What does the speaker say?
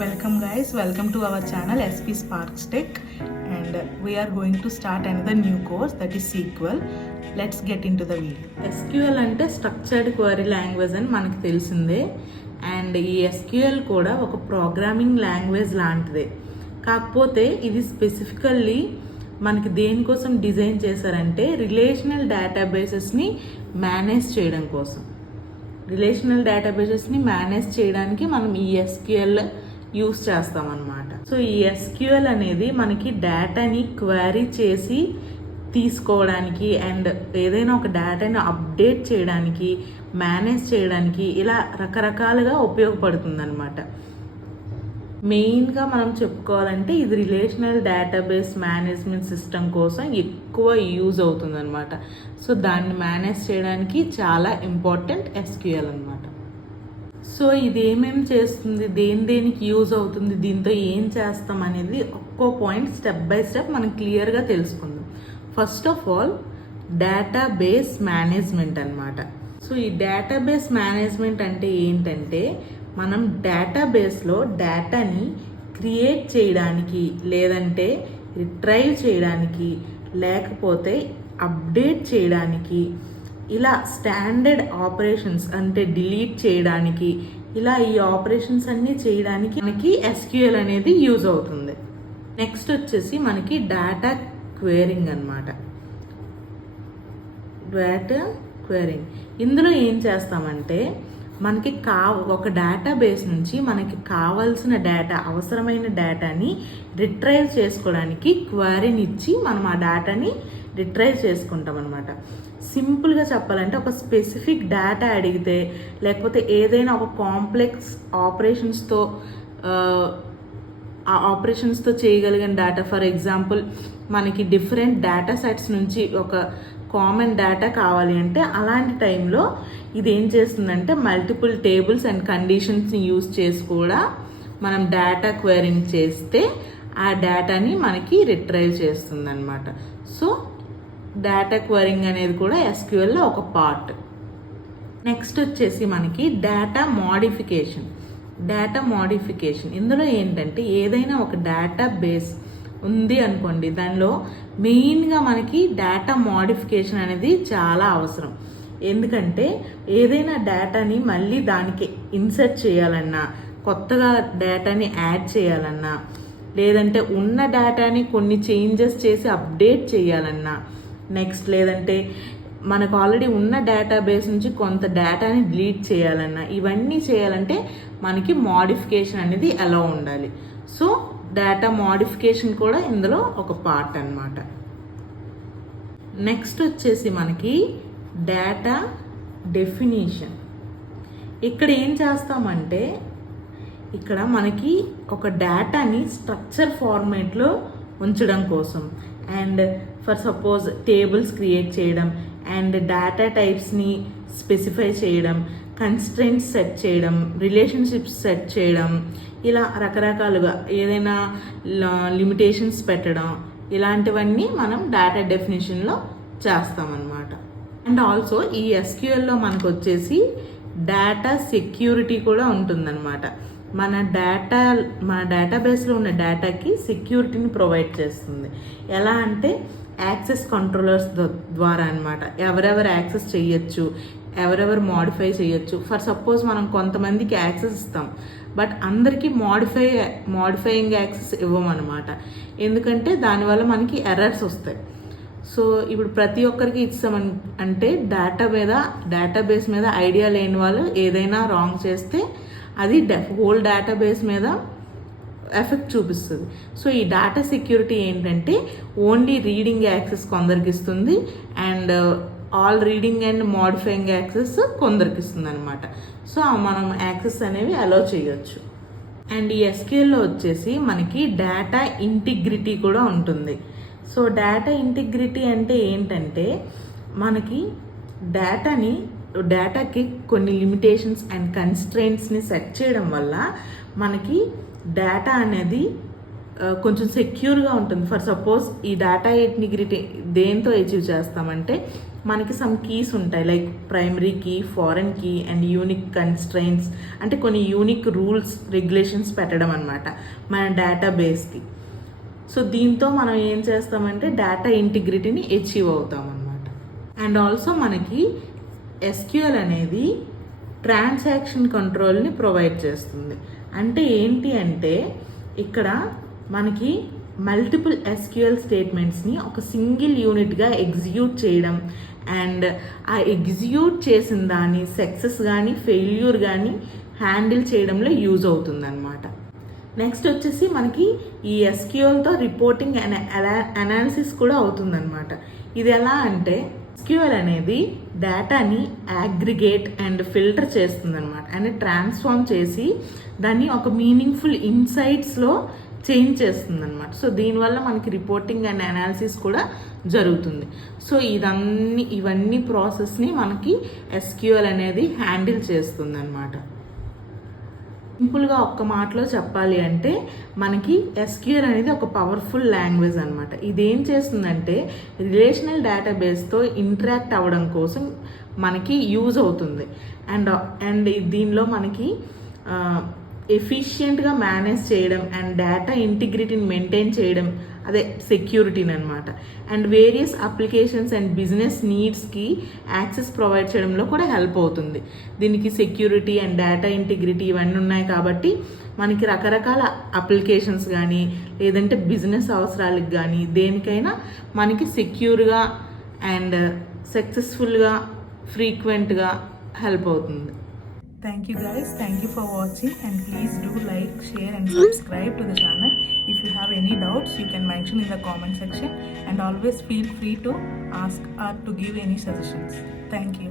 Welcome guys, welcome to our channel SP Sparks Tech, and we are going to start another new course, that is SQL. Let's get into the video. SQL అంటే structured query language అని మనకు తెలిసిందే. And ఈ SQL కూడా ఒక programming language లాంటిదే. కాకపోతే ఇది స్పెసిఫికల్లీ మనకి దేనికోసం డిజైన్ చేశారంటే రిలేషనల్ డేటాబేసెస్ని మేనేజ్ చేయడం కోసం. రిలేషనల్ డేటాబేసెస్ని మేనేజ్ చేయడానికి మనం ఈ SQL యూస్ చేస్తామన్నమాట. సో ఈ SQL అనేది మనకి డేటాని క్వరీ చేసి తీసుకోవడానికి అండ్ ఏదైనా ఒక డేటాని అప్డేట్ చేయడానికి, మేనేజ్ చేయడానికి ఇలా రకరకాలుగా ఉపయోగపడుతుంది అనమాట. మెయిన్గా మనం చెప్పుకోవాలంటే ఇది రిలేషనల్ డేటాబేస్ మేనేజ్మెంట్ సిస్టమ్ కోసం ఎక్కువ యూజ్ అవుతుంది అనమాట. సో దాన్ని మేనేజ్ చేయడానికి చాలా ఇంపార్టెంట్ SQL అనమాట. సో ఇది ఏమేమి చేస్తుంది, దేనికి యూజ్ అవుతుంది, దీంతో ఏం చేస్తాం అనేది ఒక్కో పాయింట్ స్టెప్ బై స్టెప్ మనం క్లియర్గా తెలుసుకుందాం. First of all database management అనమాట. సో ఈ డేటాబేస్ మేనేజ్మెంట్ అంటే ఏంటంటే మనం డేటాబేస్లో డేటాని క్రియేట్ చేయడానికి, లేదంటే రిట్రైవ్ చేయడానికి, లేకపోతే అప్డేట్ చేయడానికి, ఇలా స్టాండర్డ్ ఆపరేషన్స్ అంటే డిలీట్ చేయడానికి, ఇలా ఈ ఆపరేషన్స్ అన్నీ చేయడానికి మనకి SQL అనేది యూజ్ అవుతుంది. నెక్స్ట్ వచ్చేసి మనకి డేటా క్వేరింగ్ అనమాట. డేటా క్వేరింగ్ ఇందులో ఏం చేస్తామంటే మనకి ఒక డేటాబేస్ నుంచి మనకి కావాల్సిన డేటా, అవసరమైన డేటాని రిట్రైవ్ చేసుకోవడానికి క్వరీని ఇచ్చి మనం ఆ డేటాని రిట్రైవ్ చేసుకుంటాం అనమాట. సింపుల్గా చెప్పాలంటే ఒక స్పెసిఫిక్ డేటా అడిగితే, లేకపోతే ఏదైనా ఒక కాంప్లెక్స్ ఆపరేషన్స్తో చేయగలిగిన డేటా, ఫర్ ఎగ్జాంపుల్ మనకి డిఫరెంట్ డేటా సెట్స్ నుంచి ఒక కామన్ డేటా కావాలి అంటే అలాంటి టైంలో ఇది ఏం చేస్తుందంటే మల్టిపుల్ టేబుల్స్ అండ్ కండిషన్స్ని యూజ్ చేసి కూడా మనం డేటా క్వెరీని చేస్తే ఆ డేటాని మనకి రిట్రైవ్ చేస్తుంది అనమాట. సో డేటా క్వెరింగ్ అనేది కూడా SQLలో ఒక పార్ట్. నెక్స్ట్ వచ్చేసి మనకి డేటా మోడిఫికేషన్. ఇందులో ఏంటంటే ఏదైనా ఒక డేటాబేస్ ఉంది అనుకోండి, దానిలో మెయిన్గా మనకి డేటా మోడిఫికేషన్ అనేది చాలా అవసరం. ఎందుకంటే ఏదైనా డేటాని మళ్ళీ దానికి ఇన్సర్ట్ చేయాలన్నా, కొత్తగా డేటాని యాడ్ చేయాలన్నా, లేదంటే ఉన్న డేటాని కొన్ని చేంజెస్ చేసి అప్డేట్ చేయాలన్నా, నెక్స్ట్ లేదంటే మనకు ఆల్రెడీ ఉన్న డేటాబేస్ నుంచి కొంత డేటాని డిలీట్ చేయాలన్నా, ఇవన్నీ చేయాలంటే మనకి మోడిఫికేషన్ అనేది ఎలా ఉండాలి. సో డేటా మోడిఫికేషన్ కూడా ఇందులో ఒక పార్ట్ అన్నమాట. నెక్స్ట్ వచ్చేసి మనకి డేటా డెఫినిషన్. ఇక్కడ ఏం చేస్తామంటే ఇక్కడ మనకి ఒక డేటాని స్ట్రక్చర్ ఫార్మేట్లో ఉంచడం కోసం and for suppose tables create చేయడం అండ్ డేటా టైప్స్ని స్పెసిఫై చేయడం, కన్స్ట్రెంట్స్ సెట్ చేయడం, రిలేషన్షిప్స్ సెట్ చేయడం, ఇలా రకరకాలుగా ఏదైనా లిమిటేషన్స్ పెట్టడం, ఇలాంటివన్నీ మనం డేటా డెఫినిషన్లో చేస్తామన్నమాట. అండ్ ఆల్సో ఈ SQLలో మనకు వచ్చేసి డేటా సెక్యూరిటీ కూడా ఉంటుందన్నమాట. మన డేటాబేస్లో ఉన్న డేటాకి సెక్యూరిటీని ప్రొవైడ్ చేస్తుంది. ఎలా అంటే యాక్సెస్ కంట్రోలర్స్ ద్వారా అనమాట. ఎవరెవరు యాక్సెస్ చేయొచ్చు, ఎవరెవరు మోడిఫై చేయొచ్చు. ఫర్ సపోజ్ మనం కొంతమందికి యాక్సెస్ ఇస్తాం, బట్ అందరికీ మోడిఫైయింగ్ యాక్సెస్ ఇవ్వమన్నమాట. ఎందుకంటే దానివల్ల మనకి ఎర్రర్స్ వస్తాయి. సో ఇప్పుడు ప్రతి ఒక్కరికి ఇచ్చామని అంటే డేటాబేస్ మీద ఐడియా లేని వాళ్ళు ఏదైనా రాంగ్ చేస్తే అది హోల్ డేటాబేస్ మీద ఎఫెక్ట్ చూపిస్తుంది. సో ఈ డేటా సెక్యూరిటీ ఏంటంటే ఓన్లీ రీడింగ్ యాక్సెస్ కొందరికి ఇస్తుంది and all reading and modifying access కొందరికి ఇస్తుంది అనమాట. సో మనం యాక్సెస్ అనేవి అలౌ చేయొచ్చు. అండ్ ఈ SQLలో వచ్చేసి మనకి డేటా ఇంటిగ్రిటీ కూడా ఉంటుంది. సో డేటా ఇంటిగ్రిటీ అంటే ఏంటంటే మనకి డేటాకి కొన్ని లిమిటేషన్స్ అండ్ కన్స్ట్రెంట్స్ని సెట్ చేయడం వల్ల మనకి డేటా అనేది కొంచెం సెక్యూర్గా ఉంటుంది. ఫర్ సపోజ్ ఈ డేటా ఇంటిగ్రిటీ దేంతో అచీవ్ చేస్తామంటే మనకి సమ్ కీస్ ఉంటాయి, like primary key, foreign key and unique constraints, అంటే కొన్ని యూనిక్ రూల్స్ రెగ్యులేషన్స్ పెట్టడం అనమాట మన డేటాబేస్కి. సో దీంతో మనం ఏం చేస్తామంటే డేటా ఇంటిగ్రిటీని అచీవ్ అవుతాం అనమాట. అండ్ ఆల్సో మనకి SQL అనేది ట్రాన్సాక్షన్ కంట్రోల్ని ప్రొవైడ్ చేస్తుంది. అంటే ఏంటి అంటే ఇక్కడ మనకి మల్టిపుల్ SQL స్టేట్మెంట్స్ని ఒక సింగిల్ యూనిట్గా ఎగ్జిక్యూట్ చేయడం అండ్ ఆ ఎగ్జిక్యూట్ చేసిన దాన్ని సక్సెస్ కానీ ఫెయిల్యూర్ కానీ హ్యాండిల్ చేయడంలో యూజ్ అవుతుంది అనమాట. నెక్స్ట్ వచ్చేసి మనకి ఈ SQLతో రిపోర్టింగ్ అనాలిసిస్ కూడా అవుతుందన్నమాట. ఇది ఎలా అంటే SQL అనేది డేటాని అగ్రిగేట్ అండ్ ఫిల్టర్ చేస్తుందన్నమాట, అండ్ ట్రాన్స్ఫార్మ్ చేసి దాన్ని ఒక మీనింగ్ఫుల్ ఇన్సైట్స్లో చేంజ్ చేస్తుందన్నమాట. సో దీనివల్ల మనకి రిపోర్టింగ్ అండ్ అనాలిసిస్ కూడా జరుగుతుంది. సో ఇవన్నీ ప్రాసెస్ని మనకి SQL అనేది హ్యాండిల్ చేస్తుందన్నమాట. సింపుల్గా ఒక్క మాటలో చెప్పాలి అంటే మనకి SQL అనేది ఒక పవర్ఫుల్ లాంగ్వేజ్ అనమాట. ఇదేం చేస్తుందంటే రిలేషనల్ డేటాబేస్తో ఇంటరాక్ట్ అవ్వడం కోసం మనకి యూజ్ అవుతుంది. అండ్ దీనిలో మనకి ఎఫిషియెంట్గా మేనేజ్ చేయడం అండ్ డేటా ఇంటిగ్రిటీని మెయింటైన్ చేయడం, అదే సెక్యూరిటీని అనమాట. And various applications and business నీడ్స్కి యాక్సెస్ ప్రొవైడ్ చేయడంలో కూడా హెల్ప్ అవుతుంది. దీనికి సెక్యూరిటీ అండ్ డేటా ఇంటిగ్రిటీ ఇవన్నీ ఉన్నాయి కాబట్టి మనకి రకరకాల అప్లికేషన్స్ కానీ లేదంటే బిజినెస్ అవసరాలకు కానీ దేనికైనా మనకి సెక్యూర్గా అండ్ సక్సెస్ఫుల్గా ఫ్రీక్వెంట్గా హెల్ప్ అవుతుంది. Thank you guys. Thank you for watching, and please do like, share and subscribe to the channel. If you have any doubts, you can mention in the comment section, and always feel free to ask or to give any suggestions. Thank you.